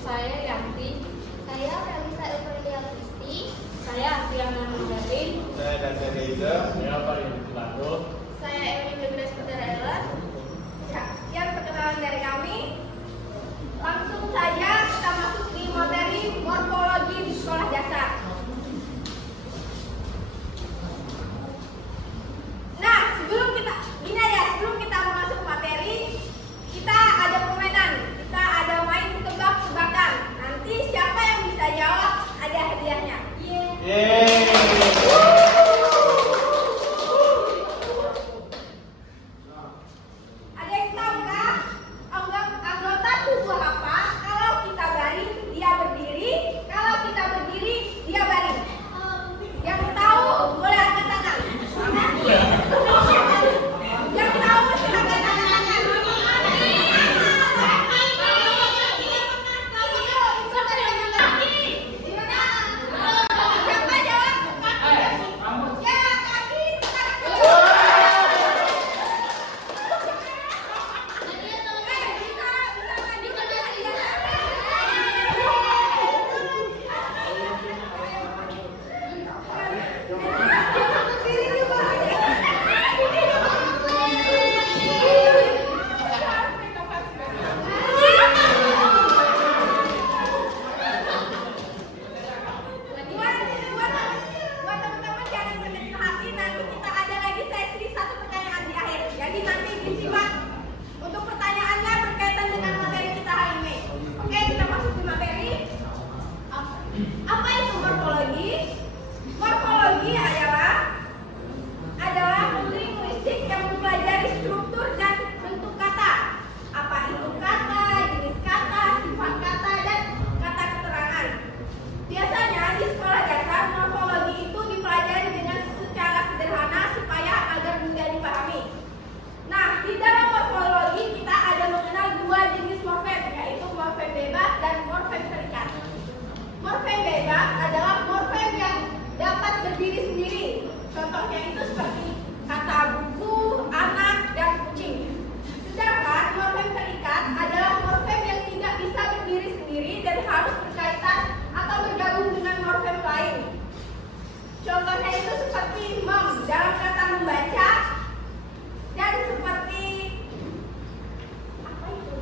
Saya Yanti. Saya Melisa Euforia Kristi. Saya Apriana Mandarin. Saya Dasa Deiza. Saya Farid Lato. Saya Emily Grace Putera Ellen. Ya, sekian perkenalan dari kami. Langsung saja kita masuk di materi morfologi di sekolah dasar. Nah, sebelum kita masuk ke materi, kita ada permainan. Kita ada main tebak-tebakan. Nanti siapa yang bisa jawab ada hadiahnya. Yeay. Ada yang tahu kah? Anggota tubuh apa? Kalau kita baring, dia berdiri. Kalau kita berdiri, dia baring. Yang tahu boleh angkat tangan. Yang tahu silakan angkat tangan. Siapa jawab? Ya, kaki. Buat teman-teman jangan berkecil hati, nanti kita ada lagi sesi satu pertanyaan di akhir. Jadi nanti disimak untuk pertanyaannya berkaitan dengan materi kita hari ini. Oke, kita masuk ke materi. Apa itu morfologi? Morfologi adalah linguistik yang mempelajari struktur dan bentuk kata. Apa itu kata, jenis kata, sifat kata, dan kata keterangan. Biasanya di sekolah dasar morfologi itu dipelajari dengan secara sederhana supaya agar mudah dipahami. Nah, di dalam morfologi kita ada mengenal dua jenis morfem, yaitu morfem bebas dan morfem terikat. Morfem bebas adalah morfem yang dapat berdiri sendiri. Contohnya itu seperti kata buku, anak, dan kucing. Sedangkan morfem terikat adalah morfem yang tidak bisa berdiri sendiri dan harus berkaitan atau bergabung dengan morfem lain. Contohnya itu seperti mem dalam kata membaca, dan seperti apa itu?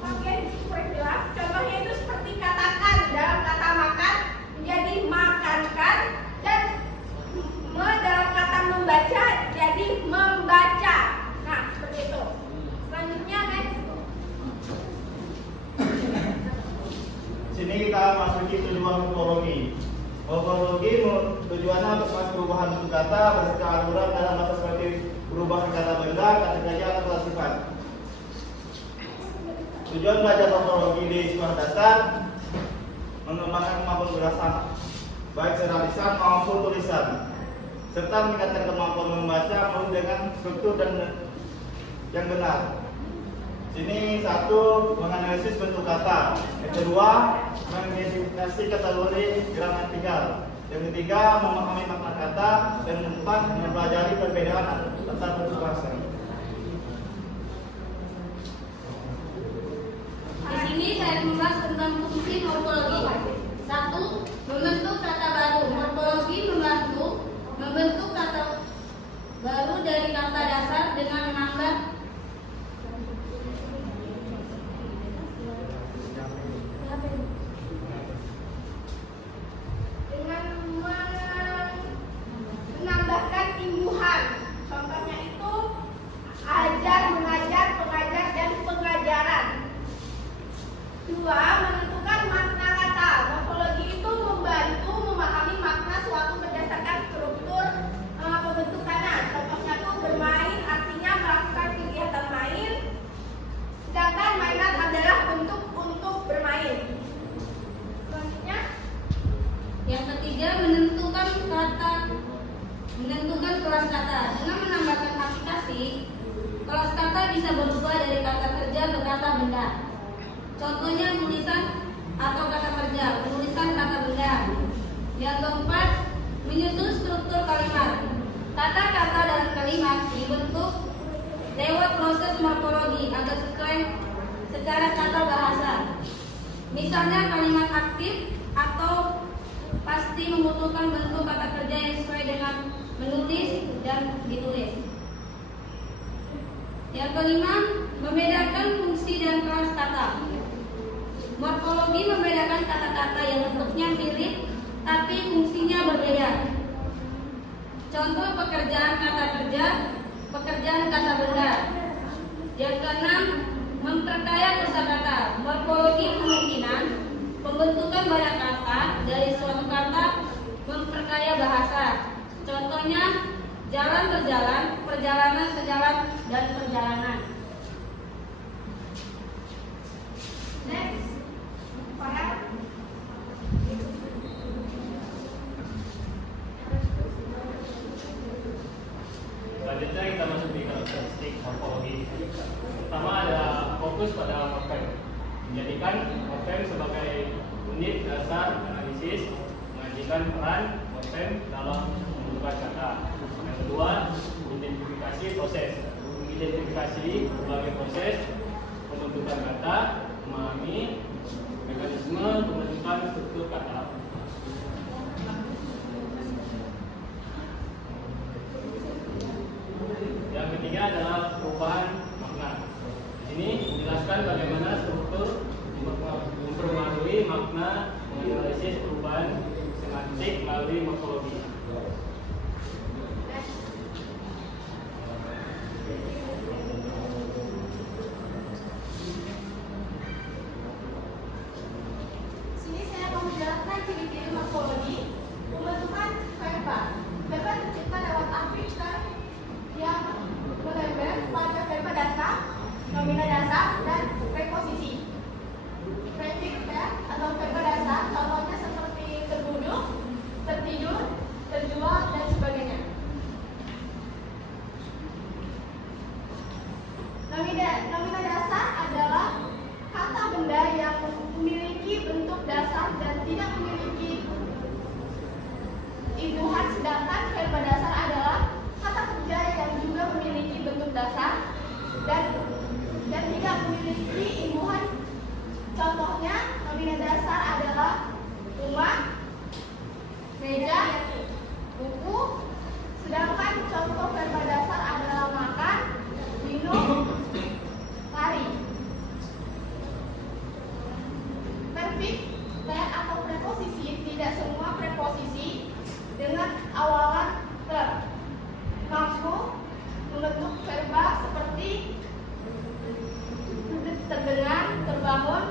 Bagian kurang jelas. Contohnya itu seperti katakan dalam kata makan menjadi makankan, dan me dalam kata membaca jadi membaca. Nah, seperti itu. Selanjutnya next. Sini kita masuki tujuan morfologi. Morfologi tujuannya untuk mengetahui perubahan bentuk kata berdasarkan aturan dalam bahasa seperti perubahan kata benda, kata kerja, atau kata sifat. Tujuan belajar morfologi di sekolah dasar mengembangkan kemampuan berasa baik secara lisan maupun tulisan, serta meningkatkan kemampuan membaca melalui dengan struktur dan yang benar. Sini satu, menganalisis bentuk kata. Yang kedua, mengidentifikasi kategori gramatikal. Yang ketiga, memahami makna kata. Dan yang keempat, mempelajari perbedaan antar bentuk bahasa. Di sini saya membahas tentang fungsi morfologi. 1. Membentuk kata baru. Morfologi membentuk kata baru dari kata dasar dengan menambah Menambahkan imbuhan. Contohnya itu ajar, mengajar, pengajar, dan pengajaran. 2. Menentukan makna kata. Morfologi itu membantu memahami makna suatu berdasarkan struktur pembentukannya. Contohnya itu bermain artinya melakukan kegiatan main, sedangkan mainan adalah bentuk untuk bermain. Selanjutnya, yang ketiga, menentukan kelas kata. Dengan menambahkan aplikasi, kelas kata bisa berubah dari kata kerja ke kata benda. Contohnya tulisan atau kata kerja, penulisan kata benda. Yang keempat, menyusun struktur kalimat. Kata-kata dalam kalimat dibentuk lewat proses morfologi agar sesuai secara tata bahasa. Misalnya kalimat aktif atau pasti membutuhkan bentuk kata kerja yang sesuai dengan menulis dan ditulis. Yang kelima, membedakan fungsi dan kelas kata. Morfologi membedakan kata-kata yang bentuknya mirip tapi fungsinya berbeda. Contoh pekerjaan kata kerja, pekerjaan kata benda. Yang keenam, memperkaya kosakata. Morfologi kemungkinan pembentukan banyak kata dari suatu kata memperkaya bahasa. Contohnya jalan berjalan, perjalanan sejalan, dan perjalanan. Next, Farah. Selanjutnya kita masuk di karakteristik morfologi. Pertama ada fokus pada morfem. Menjadikan morfem sebagai unit dasar analisis, mengajikan peran morfem dalam pembentukan kata. Yang kedua, identifikasi proses. Mengidentifikasi berbagai proses pembentukan kata, memahami mekanisme pembentukan struktur kata. Yang ketiga adalah perubahan makna. Di sini menjelaskan bagaimana struktur mempengaruhi makna, menganalisis perubahan semantik melalui morfologi. Sini saya akan menjelaskan ciri-ciri morfologi pembentukan verba. Verba tercipta lewat afixer yang melempar pada verba dasar, nomina dasar, dan preposisi. Prefix verb atau verba dasar contohnya seperti terduduk, tertidur, terjual, dan sebagainya. Nomina dasar adalah kata benda yang memiliki bentuk dasar dan tidak memiliki imbuhan, sedangkan verba dasar adalah kata kerja yang juga memiliki bentuk dasar dan tidak memiliki imbuhan. Contohnya, nomina dasar adalah rumah, meja, buku, sedangkan contoh verba dasar adalah makan, minum, lari. Prefix verb atau preposisi, tidak semua preposisi dengan awalan ter mampu membentuk verba seperti terdengar, terbangun,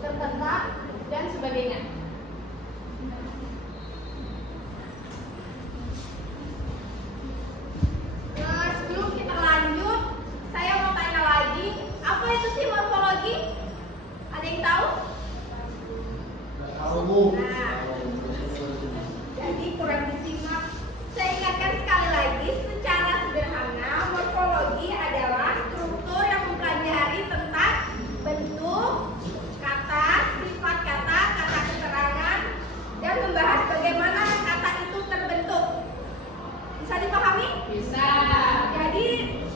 tertentang, dan sebagainya. Nah, sebelum kita lanjut, saya mau tanya lagi, apa itu sih morfologi? Ada yang tahu? Nah, jadi kurang disimak. Saya ingatkan sekali lagi, secara sederhana, morfologi adalah struktur yang mempelajari tentang bentuk kata, sifat kata, kata keterangan, dan membahas bagaimana kata itu terbentuk. Bisa dipahami? Bisa. Jadi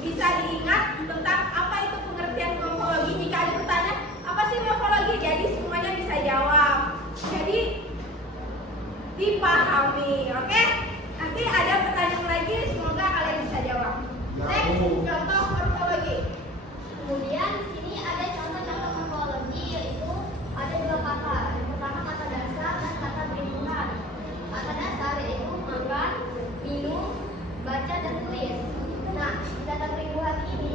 bisa diingat tentang apa itu pengertian morfologi. Jika ada bertanya, apa sih morfologi? Jadi semuanya bisa jawab. Jadi dipahami, oke? Nanti ada pertanyaan lagi, semoga kalian bisa jawab. Next, contoh morfologi. Kemudian di sini ada contoh-contoh morfologi, yaitu ada dua kata. Yang pertama kata dasar dan kata berhubungan. Kata dasar yaitu makan, minum, baca, dan tulis. Nah, di kata berhubungan ini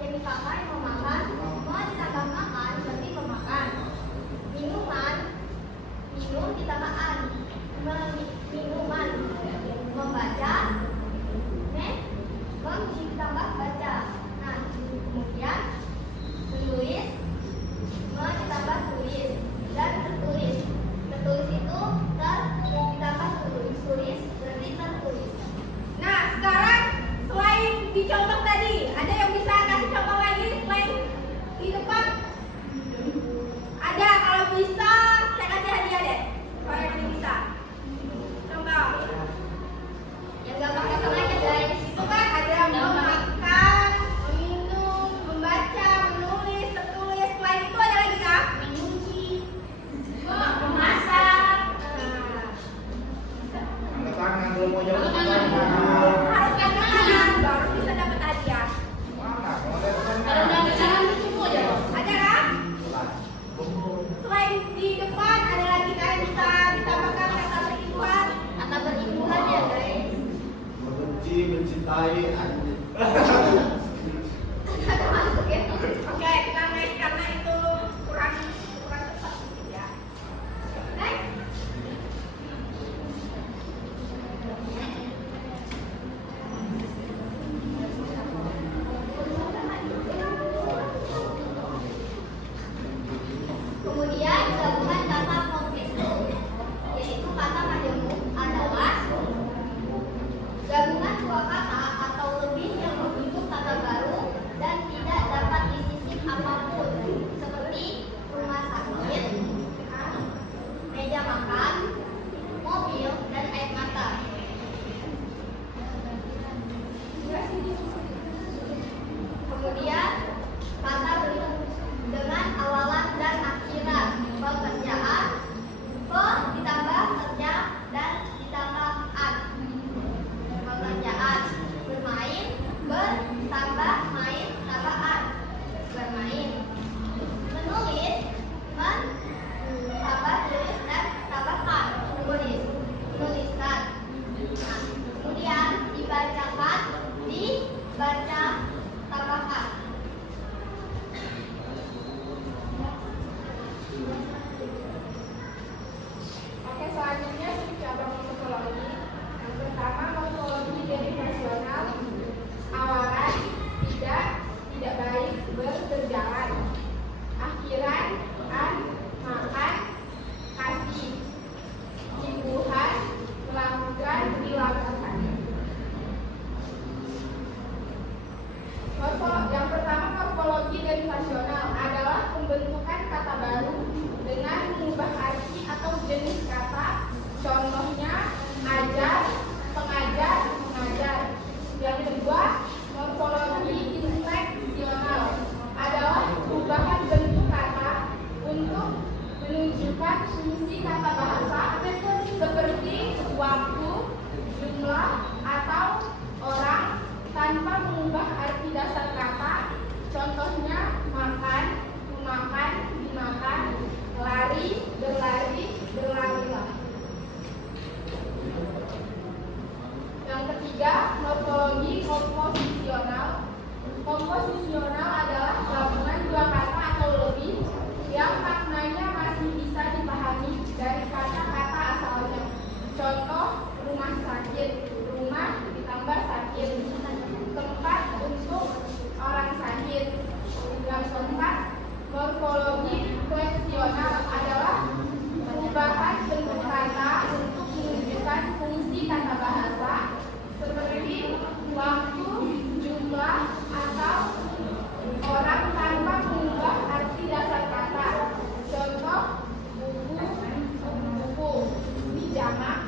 yang dipakai memakan, ditambah makan berarti memakan. Minuman, minum ditambah an, minuman. Membaca, ditambah baca. Nah, kemudian menulis, ditambah tulis, dan tertulis. Tertulis itu ditambah tulis berarti tertulis. Nah, sekarang selain dicontoh tadi, ada yang bisa kasih contoh lagi selain di depan? Ada, kalau bisa saya kasih hadiah deh. Kalau yang ini bisa. Contoh. Yang gak pakai sengaja guys. Itu kan ada memakan, meminum, membaca, menulis, tertulis. Selain itu ada lagi kah? Menyuci, mau jawab Harus tanda tangan baru bisa dapat hadiah. Kalau nggak ada tangan itu semua jawab. Ada kan? Selain di depan ada lagi kan yang bisa ditambahkan kata beribuan. Kata beribuan ya guys. Membenci, mencintai, anjing. Ada masuk ya. Oke, kita next karena itu kurang tepat sedikit ya. Next. Kemudian gabungan kata kompreso, yaitu kata majemuk adalah gabungan dua kata atau lebih yang membentuk kata baru dan tidak dapat disisip apapun, seperti rumah sakit, meja makan, mobil, dan air mata. Kemudian kata bentuk dengan awalan dan akhiran pekerjaan, pe ditambah kerja dan ditambah an. Pekerjaan bermain, ber tambah main tambah an. Bermain. Menulis, men tambah tulis dan tambahkan. Menulis, menuliskan. Nah, kemudian dibacakan, dibaca tambahkan. Oke, selanjutnya cabang morfologi. Yang pertama morfologi derivasional. Awalan tidak baik, berjalan. Akhiran an, makan, kasih. Imbuhan, melakukan, dilakukan. Yang pertama morfologi derivasional adalah pembentukan kata baru dengan mengubah arti atau jenis kata. Contohnya ajar, pengajar, mengajar. Yang kedua, morfologi infleksional adalah perubahan bentuk kata untuk menunjukkan fungsi kata bahasa seperti waktu, jumlah, atau orang tanpa mengubah arti dasar kata. Contohnya makan, memakan, dimakan, lari, berlari, berlarilah. Yang ketiga, morfologi komposisional. Komposisional adalah gabungan dua kata atau lebih yang maknanya masih bisa dipahami dari kata-kata asalnya. Contoh, rumah sakit, rumah ditambah sakit. Tempat untuk orang sakit. Yang keempat, morfologi fleksional adalah perubahan bentuk kata untuk menunjukkan fungsi kata bahasa seperti waktu, jumlah, atau orang tanpa mengubah arti dasar kata. Contoh, buku, buku. Ini jamak,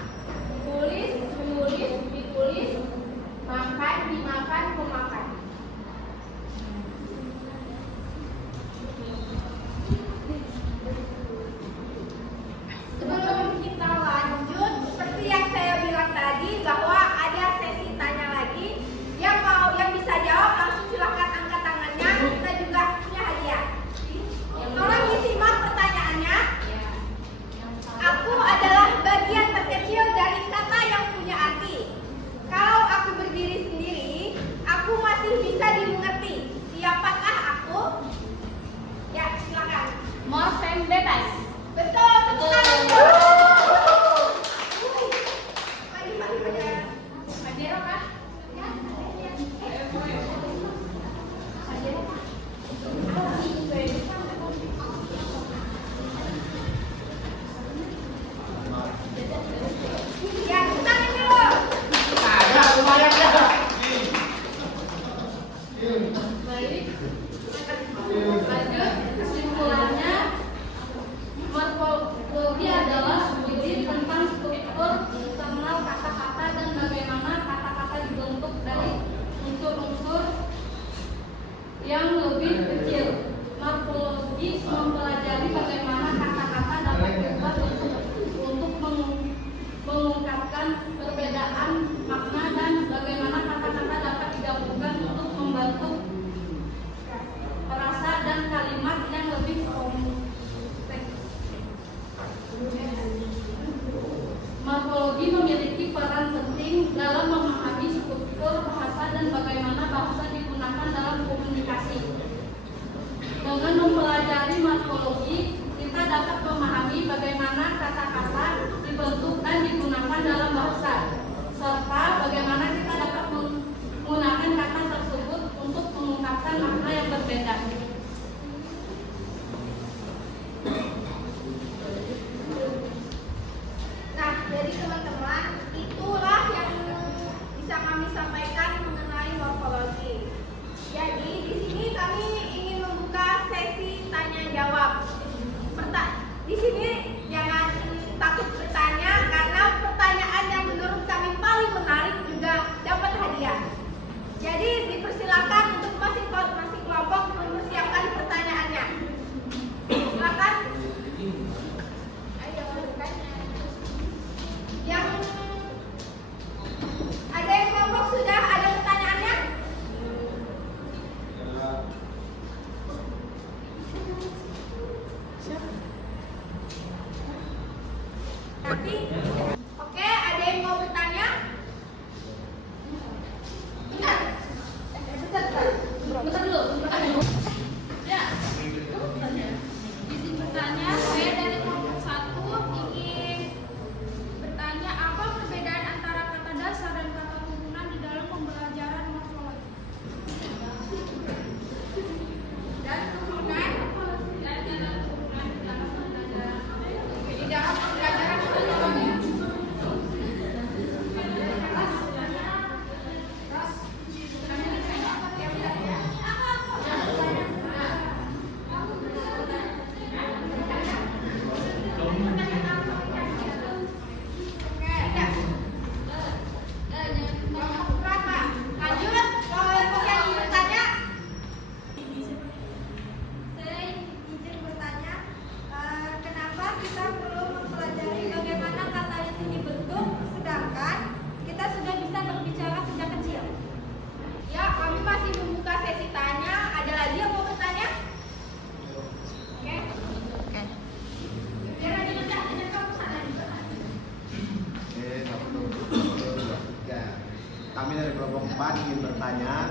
kami dari kelompok 4 ingin bertanya,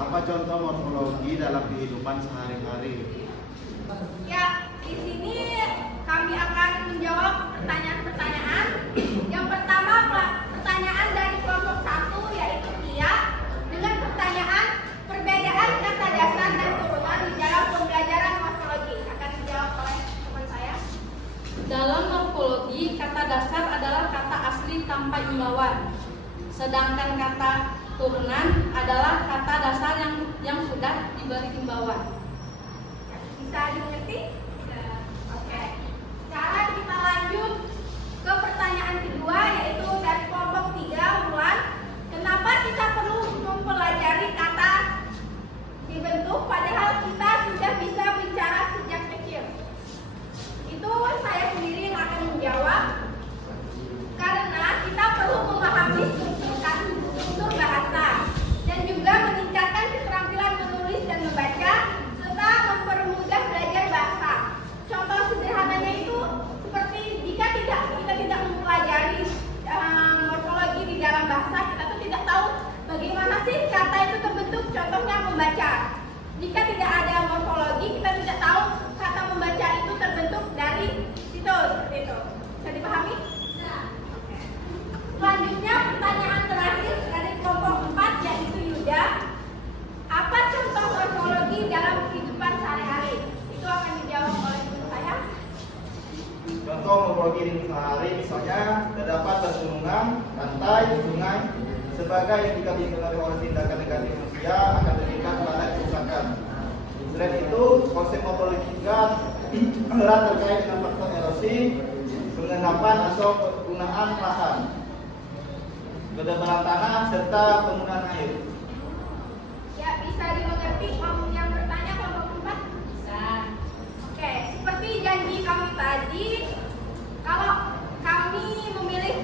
apa contoh morfologi dalam kehidupan sehari-hari? Ya, di sini kami akan menjawab pertanyaan-pertanyaan. Yang pertama, pertanyaan dari kelompok 1 yaitu Tia dengan pertanyaan perbedaan kata dasar dan turunan di dalam pembelajaran morfologi. Akan dijawab oleh teman saya. Dalam morfologi, kata dasar adalah kata asli tanpa imbauan. Sedangkan kata turunan adalah kata dasar yang sudah diberi imbauan. Bisa dimengerti? Oke. Sekarang kita lanjut ke pertanyaan kedua yaitu dari kelompok 3 Wulan. Kenapa kita perlu mempelajari kata dibentuk padahal kita sudah bisa bicara sejak kecil? Itu saya sendiri yang akan menjawab. Karena kita perlu memahami struktur bahasa dan juga meningkatkan keterampilan menulis dan membaca serta mempermudah belajar bahasa. Contoh sederhananya itu seperti jika kita tidak mempelajari morfologi di dalam bahasa, kita tuh tidak tahu bagaimana sih kata itu terbentuk. Contohnya membaca. Jika tidak ada morfologi, kita tidak tahu kata membaca itu terbentuk dari situ, seperti itu. Bisa dipahami? Oke. Selanjutnya pertanyaan terakhir dari kelompok 4 yaitu Yuda. Apa contoh morfologi dalam kehidupan sehari-hari? Itu akan dijawab oleh guru saya. Contoh morfologi di sehari misalnya terdapat pegunungan, pantai, sungai sebagai yang jika dipengaruhi oleh tindakan negatif manusia akan meningkat pada kerusakan. Selain itu, konsep morfologi juga erat terkait dengan faktor erosi, pengendapan atau penggunaan lahan, ketebalan tanah serta penggunaan air. Ya, bisa dimengerti yang bertanya kelompok 4? Bisa. Oke, seperti janji kami tadi, kalau kami memilih